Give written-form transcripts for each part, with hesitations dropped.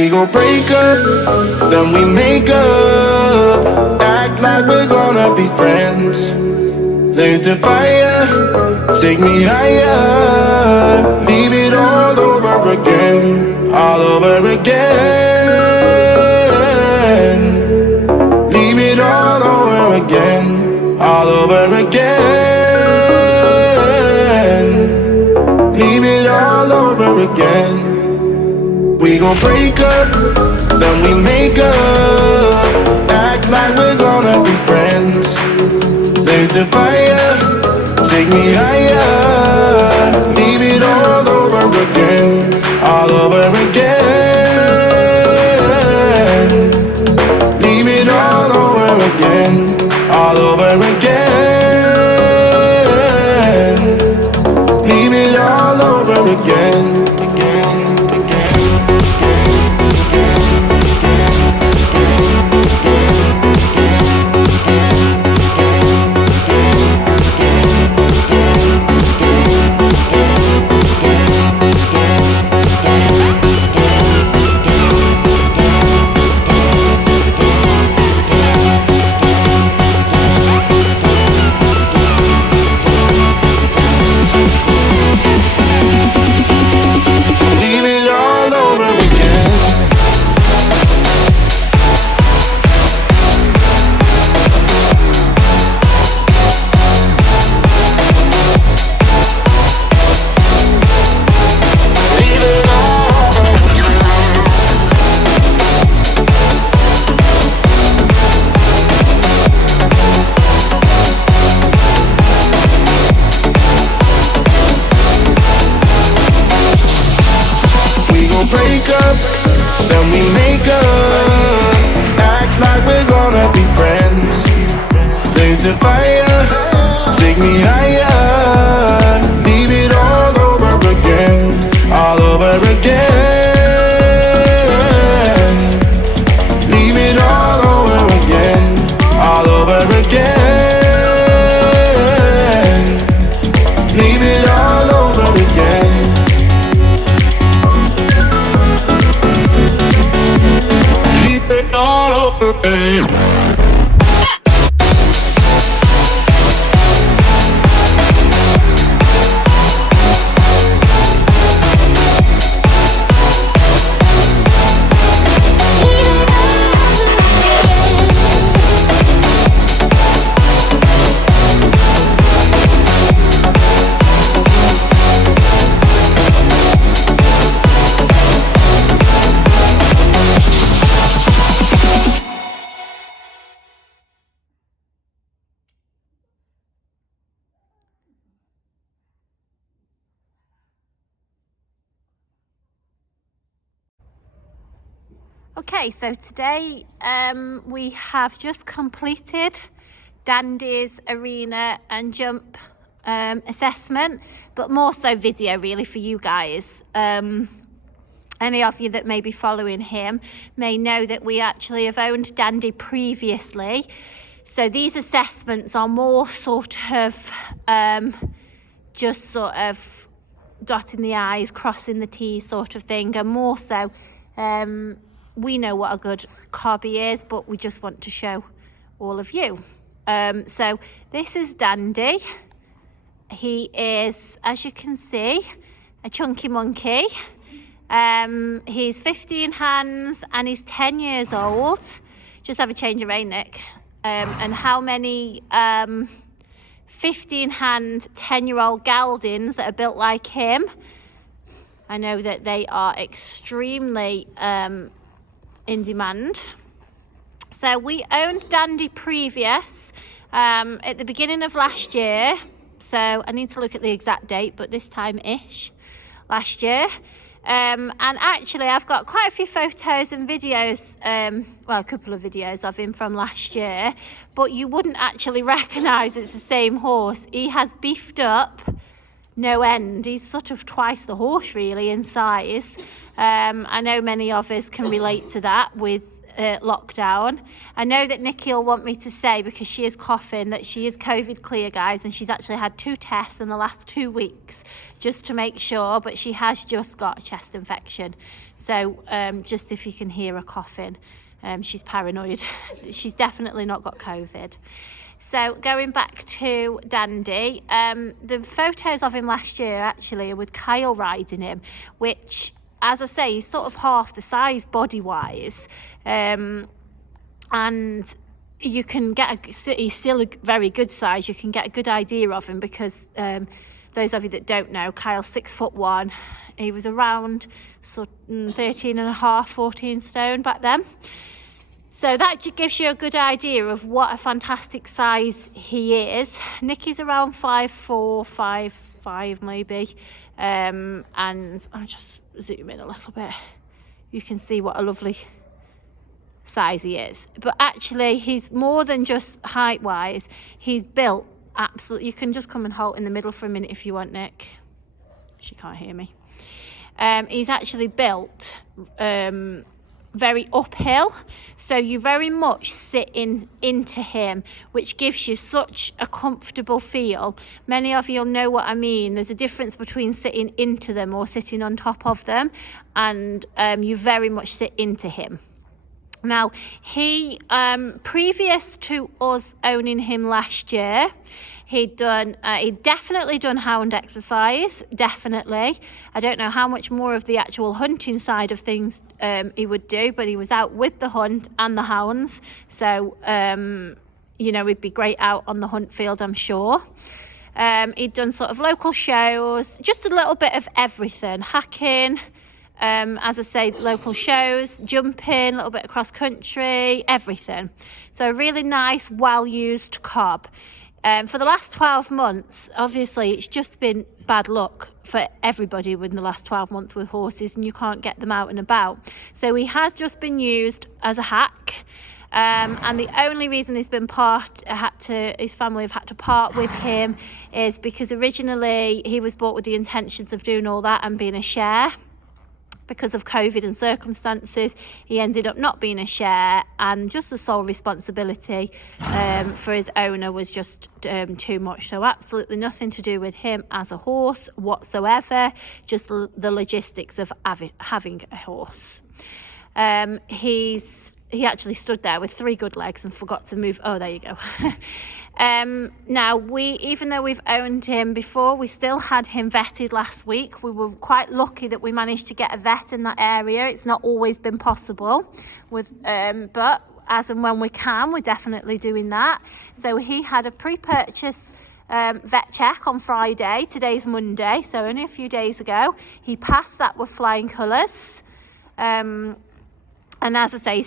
We gon' break up, then we make up. Act like we're gonna be friends. Flames the fire, take me higher. Leave it all over again, all over again. Leave it all over again, all over again. Leave it all over again. We gon' break up, then we make up. Act like we're gonna be friends. Blaze the fire, take me higher. Leave it all over again, all over again. Leave it all over again, all over again. Leave it all over again. Break up, then we make up. Act like we're gonna be friends. Blaze the fire, take me higher. Leave it all over again, all over again. Leave it all over again, all over again. Leave it all over again. All over again. Okay, so today we have just completed Dandy's arena and jump assessment, but more so video really for you guys. Any of you that may be following him may know that we actually have owned Dandy previously. So these assessments are more sort of just sort of dotting the I's, crossing the T's sort of thing, and more so we know what a good cobby is, but we just want to show all of you. So this is Dandy. He is, as you can see, a chunky monkey. He's 15 hands and he's 10 years old. Just have a change of rein, Nick. And how many 15 hand 10-year-old geldings that are built like him? I know that they are extremely in demand. So we owned Dandy previous at the beginning of last year. So I need to look at the exact date, but this time-ish last year. And actually I've got quite a few photos and videos, well, a couple of videos of him from last year, but you wouldn't actually recognise it's the same horse. He has beefed up no end. He's sort of twice the horse really in size. I know many of us can relate to that with lockdown. I know that Nikki will want me to say, because she is coughing, that she is COVID clear, guys, and she's actually had 2 tests in the last 2 weeks just to make sure, but she has just got a chest infection. So just if you can hear her coughing, she's paranoid. She's definitely not got COVID. So going back to Dandy, the photos of him last year actually are with Kyle riding him, which, as I say, he's sort of half the size body-wise, and you can get he's still a very good size. You can get a good idea of him because those of you that don't know, Kyle's 6'1". He was around 13 and a half, 14 stone back then. So that gives you a good idea of what a fantastic size he is. Nikki's around 5'4", 5'5" maybe. And I'll just zoom in a little bit. You can see what a lovely size he is. But actually, he's more than just height-wise. He's built absolutely... You can just come and hold in the middle for a minute if you want, Nick. She can't hear me. He's actually built... very uphill, so you very much sit into him, which gives you such a comfortable feel. Many of you'll know what I mean. There's a difference between sitting into them or sitting on top of them, and you very much sit into him. Now, he previous to us owning him last year, he'd definitely done hound exercise, definitely. I don't know how much more of the actual hunting side of things he would do, but he was out with the hunt and the hounds. So, you know, he'd be great out on the hunt field, I'm sure. He'd done sort of local shows, just a little bit of everything, hacking, as I say, local shows, jumping, a little bit of cross country, everything. So a really nice, well-used cob. For the last 12 months, obviously, it's just been bad luck for everybody within the last 12 months with horses, and you can't get them out and about. So he has just been used as a hack. And the only reason his family have had to part with him is because originally he was bought with the intentions of doing all that and being a share. Because of COVID and circumstances, he ended up not being a share, and just the sole responsibility for his owner was just too much. So absolutely nothing to do with him as a horse whatsoever, just the logistics of having a horse. He actually stood there with 3 good legs and forgot to move. Oh, there you go. Now, even though we've owned him before, we still had him vetted last week. We were quite lucky that we managed to get a vet in that area. It's not always been possible, but as and when we can, we're definitely doing that. So he had a pre-purchase vet check on Friday. Today's Monday, so only a few days ago. He passed that with flying colours. And as I say, he's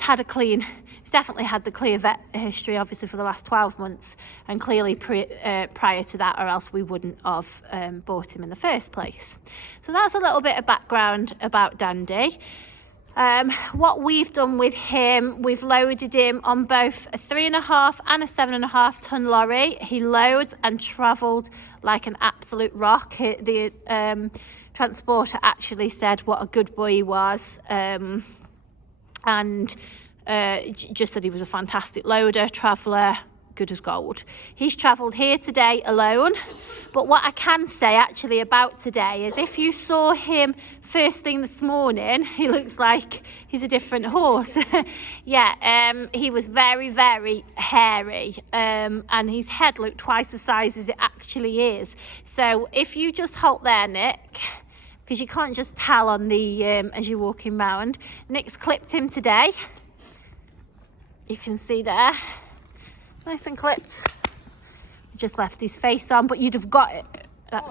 definitely had the clear vet history, obviously, for the last 12 months, and clearly prior to that, or else we wouldn't have bought him in the first place. So that's a little bit of background about Dandy. What we've done with him, we've loaded him on both a 3.5 and a 7.5 ton lorry. He loads and travelled like an absolute rock. The transporter actually said what a good boy he was. And just said he was a fantastic loader, traveller, good as gold. He's travelled here today alone, but what I can say actually about today is if you saw him first thing this morning, he looks like he's a different horse. Yeah, he was very, very hairy, and his head looked twice the size as it actually is. So if you just halt there, Nick, because you can't just tell on the as you're walking round. Nick's clipped him today. You can see there, nice and clipped. Just left his face on, but you'd have got it.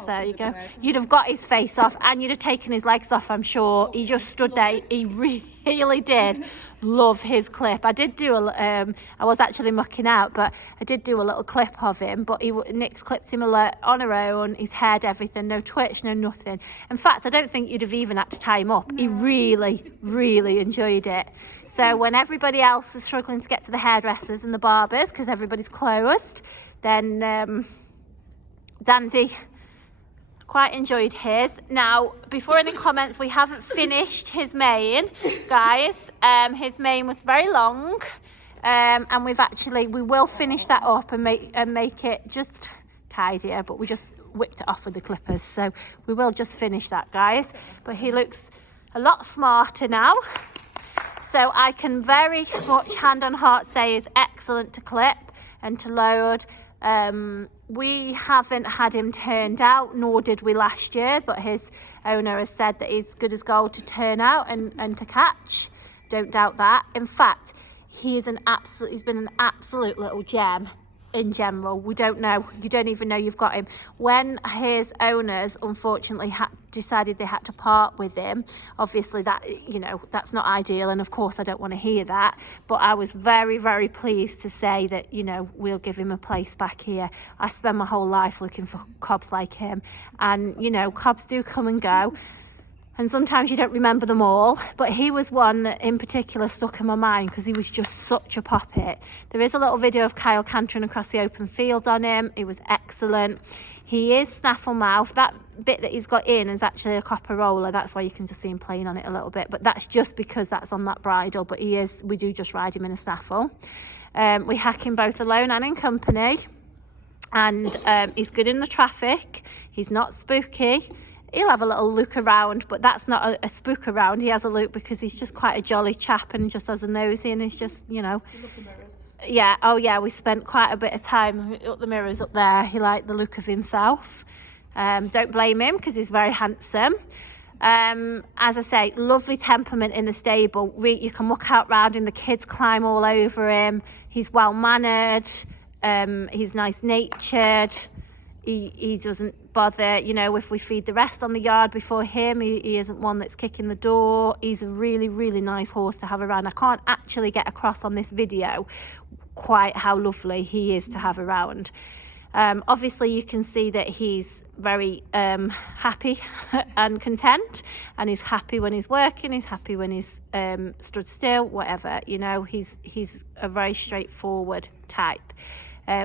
There you go. You'd have got his face off, and you'd have taken his legs off, I'm sure. He just stood there. He really did love his clip. I did do I was actually mucking out, but I did do a little clip of him. But Nick's clipped him on her own, his head, everything, no twitch, no nothing. In fact, I don't think you'd have even had to tie him up. No. He really enjoyed it. So when everybody else is struggling to get to the hairdressers and the barbers because everybody's closed, then Dandy quite enjoyed his. Now, before any comments, we haven't finished his mane, guys. His mane was very long, and we will finish that up and make it just tidier, but we just whipped it off with the clippers, so we will just finish that, guys. But he looks a lot smarter now, so I can very much hand on heart say is excellent to clip and to load. We haven't had him turned out, nor did we last year, but his owner has said that he's good as gold to turn out and to catch. Don't doubt that. In fact, he's been an absolute little gem in general. We don't know, you don't even know you've got him. When his owners unfortunately decided they had to part with him, obviously that, you know, that's not ideal, and of course I don't want to hear that, but I was very, very pleased to say that, you know, we'll give him a place back here. I spend my whole life looking for cobs like him, and you know, cobs do come and go, and sometimes you don't remember them all, but he was one that in particular stuck in my mind because he was just such a poppet. There is a little video of Kyle cantering across the open field on him. It was excellent. He is snaffle mouth. That bit that he's got in is actually a copper roller. That's why you can just see him playing on it a little bit, but that's just because that's on that bridle. But we do just ride him in a snaffle. We hack him both alone and in company, and he's good in the traffic. He's not spooky. He'll have a little look around, but that's not a spook around. He has a look because he's just quite a jolly chap and just has a nosy, and he's just, you know. Yeah, oh yeah, we spent quite a bit of time up the mirrors up there. He liked the look of himself. Don't blame him because he's very handsome. As I say, lovely temperament in the stable. You can look out round him, the kids climb all over him. He's well mannered. He's nice natured. He doesn't bother, you know, if we feed the rest on the yard before him. He isn't one that's kicking the door. He's a really, really nice horse to have around. I can't actually get across on this video quite how lovely he is to have around. Obviously you can see that he's very happy and content, and he's happy when he's working, he's happy when he's stood still, whatever, you know. He's a very straightforward type.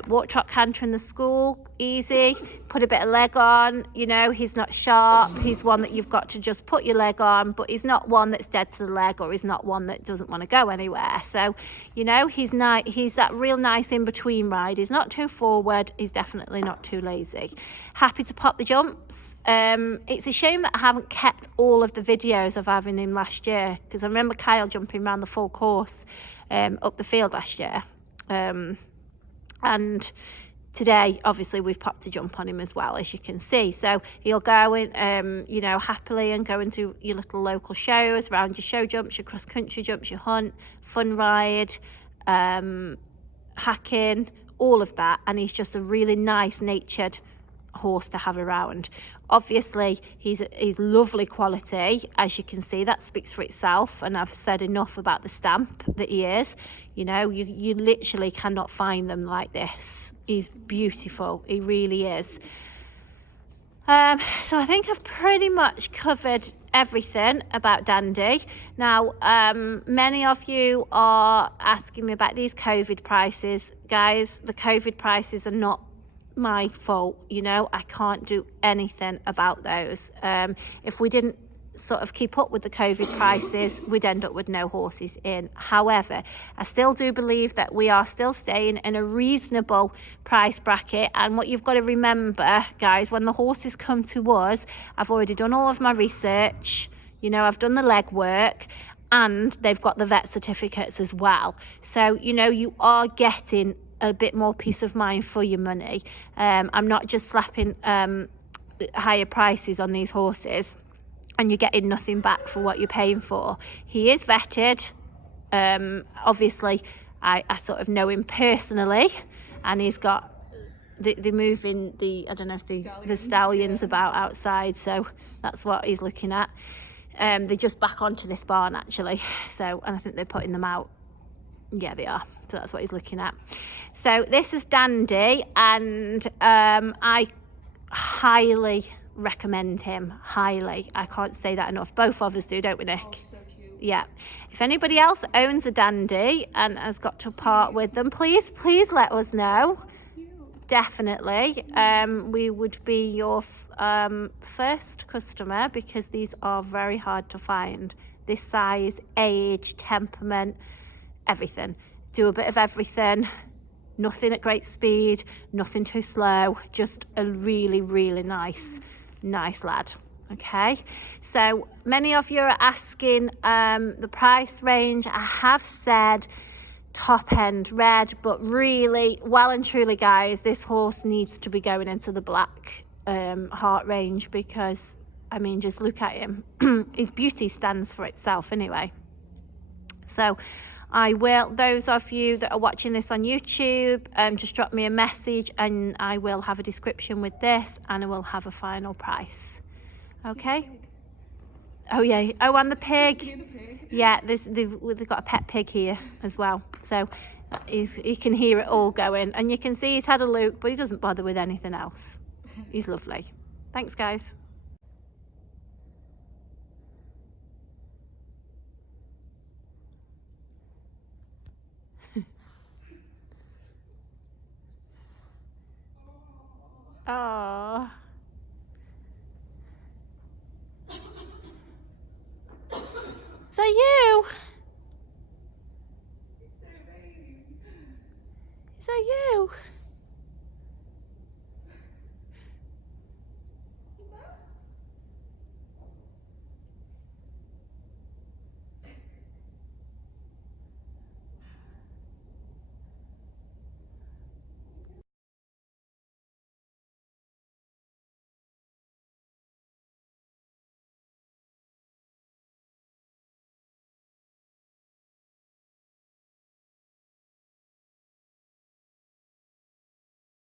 Walk, trot, canter in the school, easy. Put a bit of leg on, you know. He's not sharp. He's one that you've got to just put your leg on, but he's not one that's dead to the leg, or he's not one that doesn't want to go anywhere. So, you know, he's that real nice in between ride. He's not too forward, he's definitely not too lazy. Happy to pop the jumps. It's a shame that I haven't kept all of the videos of having him last year, because I remember Kyle jumping around the full course up the field last year. And today obviously we've popped a jump on him as well, as you can see. So he'll go in, you know, happily and go into your little local shows, around your show jumps, your cross country jumps, your hunt, fun ride, hacking, all of that. And he's just a really nice natured horse to have around. Obviously he's lovely quality, as you can see. That speaks for itself, and I've said enough about the stamp that he is. You know, you literally cannot find them like this. He's beautiful, he really is. So I think I've pretty much covered everything about Dandy. Now, many of you are asking me about these COVID prices. Guys, the COVID prices are not my fault, you know. I can't do anything about those. If we didn't sort of keep up with the COVID prices, we'd end up with no horses in. However, I still do believe that we are still staying in a reasonable price bracket. And what you've got to remember, guys, when the horses come to us, I've already done all of my research, you know, I've done the legwork, and they've got the vet certificates as well. So, you know, you are getting a bit more peace of mind for your money. I'm not just slapping higher prices on these horses and you're getting nothing back for what you're paying for. He is vetted. Obviously I sort of know him personally, and he's got they're moving I don't know if the stallions about outside, so that's what he's looking at. They're just back onto this barn actually, so, and I think they're putting them out. Yeah, they are. So that's what he's looking at. So this is Dandy, and I highly recommend him. Highly. I can't say that enough. Both of us do, don't we, Nick? Oh, so cute. Yeah. If anybody else owns a Dandy and has got to part with them, please let us know. definitely we would be your first customer, because these are very hard to find. This size, age, temperament, everything. Do a bit of everything. Nothing at great speed, nothing too slow, just a really, really nice lad. Okay, so many of you are asking the price range. I have said top end red, but really, well and truly, guys, this horse needs to be going into the black heart range, because I mean, just look at him. His beauty stands for itself anyway. So I will, those of you that are watching this on YouTube, just drop me a message and I will have a description with this, and I will have a final price. Okay. Oh yeah. Oh, and the pig. Yeah, they've got a pet pig here as well. So he can hear it all going, and you can see he's had a look, but he doesn't bother with anything else. He's lovely. Thanks, guys. Oh.